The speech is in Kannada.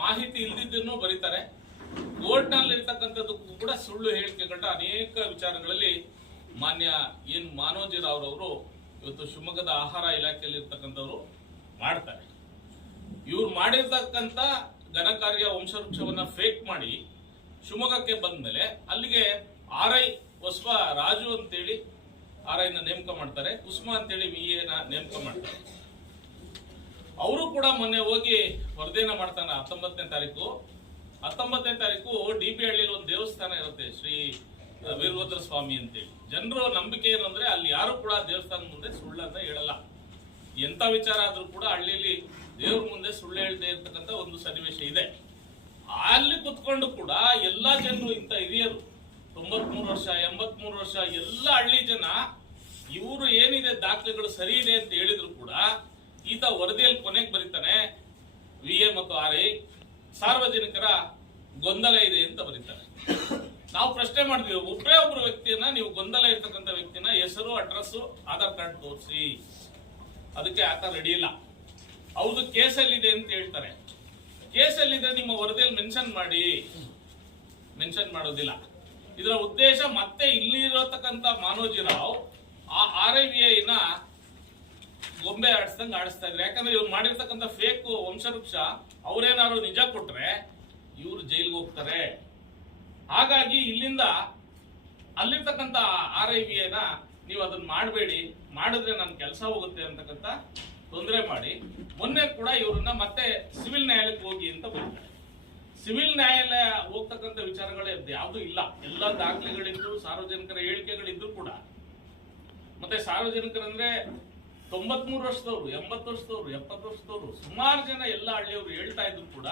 ಮಾಹಿತಿ ಇಲ್ಲದಿದ್ದನ್ನು ಬರೀತಾರೆ. ಕೋರ್ಟ್ನಲ್ಲಿ ಕೂಡ ಸುಳ್ಳು ಹೇಳಿಕೆಗಳನ್ನ ಅನೇಕ ವಿಚಾರಗಳಲ್ಲಿ ಮಾನ್ಯ ಏನು ಮಾನೋಜಿ ರಾವ್ರವರು ಇವತ್ತು ಶಿವಮೊಗ್ಗದ ಆಹಾರ ಇಲಾಖೆಯಲ್ಲಿ ಇರ್ತಕ್ಕಂಥವ್ರು ಮಾಡ್ತಾರೆ. ಇವ್ರು ಮಾಡಿರ್ತಕ್ಕಂಥ ಘನಕಾರ್ಯ ವಂಶವೃಕ್ಷವನ್ನ ಫೇಕ್ ಮಾಡಿ ಶಿವಮೊಗ್ಗಕ್ಕೆ ಬಂದ ಮೇಲೆ ಅಲ್ಲಿಗೆ ಆರ್ ಐ ಹೊಸ್ವ ರಾಜು ಅಂತೇಳಿ ಆರ್ ಐನ ನೇಮಕ ಮಾಡ್ತಾರೆ. ಉಸ್ಮಾ ಅಂತೇಳಿ ವಿ ಎನ ನೇಮಕ ಮಾಡ್ತಾರೆ. ಅವರು ಕೂಡ ಮೊನ್ನೆ ಹೋಗಿ ವರದಿಯನ್ನ ಮಾಡ್ತಾನೆ, ಹತ್ತೊಂಬತ್ತನೇ ತಾರೀಕು. ಹತ್ತೊಂಬತ್ತನೇ ತಾರೀಕು ಡಿ ಪಿ ಹಳ್ಳಿಯಲ್ಲಿ ಒಂದು ದೇವಸ್ಥಾನ ಇರುತ್ತೆ, ಶ್ರೀ ವೀರಭದ್ರ ಸ್ವಾಮಿ ಅಂತೇಳಿ. ಜನರು ನಂಬಿಕೆ ಏನಂದ್ರೆ ಅಲ್ಲಿ ಯಾರು ಕೂಡ ದೇವಸ್ಥಾನ ಮುಂದೆ ಸುಳ್ಳನ್ನ ಹೇಳಲ್ಲ. ಎಂತ ವಿಚಾರ ಆದ್ರೂ ಕೂಡ ಹಳ್ಳಿಯಲ್ಲಿ ದೇವ್ರ ಮುಂದೆ ಸುಳ್ಳು ಹೇಳದೆ ಇರ್ತಕ್ಕಂಥ ಒಂದು ಸನ್ನಿವೇಶ ಇದೆ. ಅಲ್ಲಿ ಕುತ್ಕೊಂಡು ಕೂಡ ಎಲ್ಲಾ ಜನರು ಇಂಥ ಹಿರಿಯರು, ತೊಂಬತ್ಮೂರು ವರ್ಷ, ಎಂಬತ್ಮೂರು ವರ್ಷ ಎಲ್ಲ ಹಳ್ಳಿ ಜನ ಇವರು ಏನಿದೆ, ದಾಖಲೆಗಳು ಸರಿ ಇದೆ ಅಂತ ಹೇಳಿದ್ರು ಕೂಡ ಈತ ವರದಿಯಲ್ಲಿ ಕೊನೆಗೆ ಬರೀತಾನೆ ವಿ ಎ ಮತ್ತು ಆರ್ ಐ, ಸಾರ್ವಜನಿಕರ ಗೊಂದಲ ಇದೆ ಅಂತ ಬರೀತಾನೆ. ನಾವು ಪ್ರಶ್ನೆ ಮಾಡಿದ್ವಿ ಒಬ್ಬರೇ ಒಬ್ಬರು ವ್ಯಕ್ತಿಯನ್ನ ನೀವು ಗೊಂದಲ ಇರ್ತಕ್ಕಂಥ ವ್ಯಕ್ತಿನ ಹೆಸರು ಅಡ್ರೆಸ್ ಆಧಾರ್ ಕಾರ್ಡ್ ತೋರಿಸಿ. ಅದಕ್ಕೆ ಆತ ರೆಡಿ ಇಲ್ಲ. ಹೌದು, ಕೇಸಲ್ಲಿದೆ ಅಂತ ಹೇಳ್ತಾರೆ. ಕೇಸಲ್ಲಿದೆ, ನಿಮ್ಮ ವರದಿಯಲ್ಲಿ ಮೆನ್ಷನ್ ಮಾಡಿ. ಮೆನ್ಷನ್ ಮಾಡೋದಿಲ್ಲ. ಇದರ ಉದ್ದೇಶ ಮತ್ತೆ ಇಲ್ಲಿ ಇರತಕ್ಕಂತ ಮಾನೋಜಿ ರಾವ್ ಆ ಆರ್ ಐ ವಿ ಐನ ಗೊಂಬೆ ಆಡಿಸ್ದಂಗೆ ಆಡಿಸ್ತಾ ಇದ್ರು. ಯಾಕಂದ್ರೆ ಇವ್ರು ಮಾಡಿರ್ತಕ್ಕಂಥ ಫೇಕ್ ವಂಶವೃಕ್ಷ, ಅವ್ರೇನಾದ್ರು ನಿಜ ಕೊಟ್ರೆ ಇವ್ರು ಜೈಲಿಗೆ ಹೋಗ್ತಾರೆ. ಹಾಗಾಗಿ ಇಲ್ಲಿಂದ ಅಲ್ಲಿರ್ತಕ್ಕಂಥ ಆರ್ ಐ ವಿ ಐನ ನೀವು ಅದನ್ನ ಮಾಡಬೇಡಿ. ಮಾಡಿದ್ರೆ ನನ್ನ ಕೆಲಸ ಹೋಗುತ್ತೆ ಅಂತಕ್ಕಂಥ ತೊಂದರೆ ಮಾಡಿ. ಮೊನ್ನೆ ಕೂಡ ಇವ್ರನ್ನ ಮತ್ತೆ ಸಿವಿಲ್ ನ್ಯಾಯಾಲಯಕ್ಕೆ ಹೋಗಿ ಅಂತ ಬರ್ತಾರೆ ಸಿವಿಲ್ ನ್ಯಾಯಾಲಯ ಹೋಗ್ತಕ್ಕಂಥ ವಿಚಾರಗಳು ಯಾವುದು ಇಲ್ಲ. ಎಲ್ಲ ದಾಖಲೆಗಳಿದ್ದು ಸಾರ್ವಜನಿಕರ ಹೇಳಿಕೆಗಳಿದ್ದು ಕೂಡ. ಮತ್ತೆ ಸಾರ್ವಜನಿಕರಂದ್ರೆ ತೊಂಬತ್ಮೂರು ವರ್ಷದವರು ಎಂಬತ್ತು ವರ್ಷದವರು ಎಪ್ಪತ್ತು ವರ್ಷದವರು ಸುಮಾರು ಜನ ಎಲ್ಲ ಹಳ್ಳಿಯವರು ಹೇಳ್ತಾ ಇದ್ರು ಕೂಡ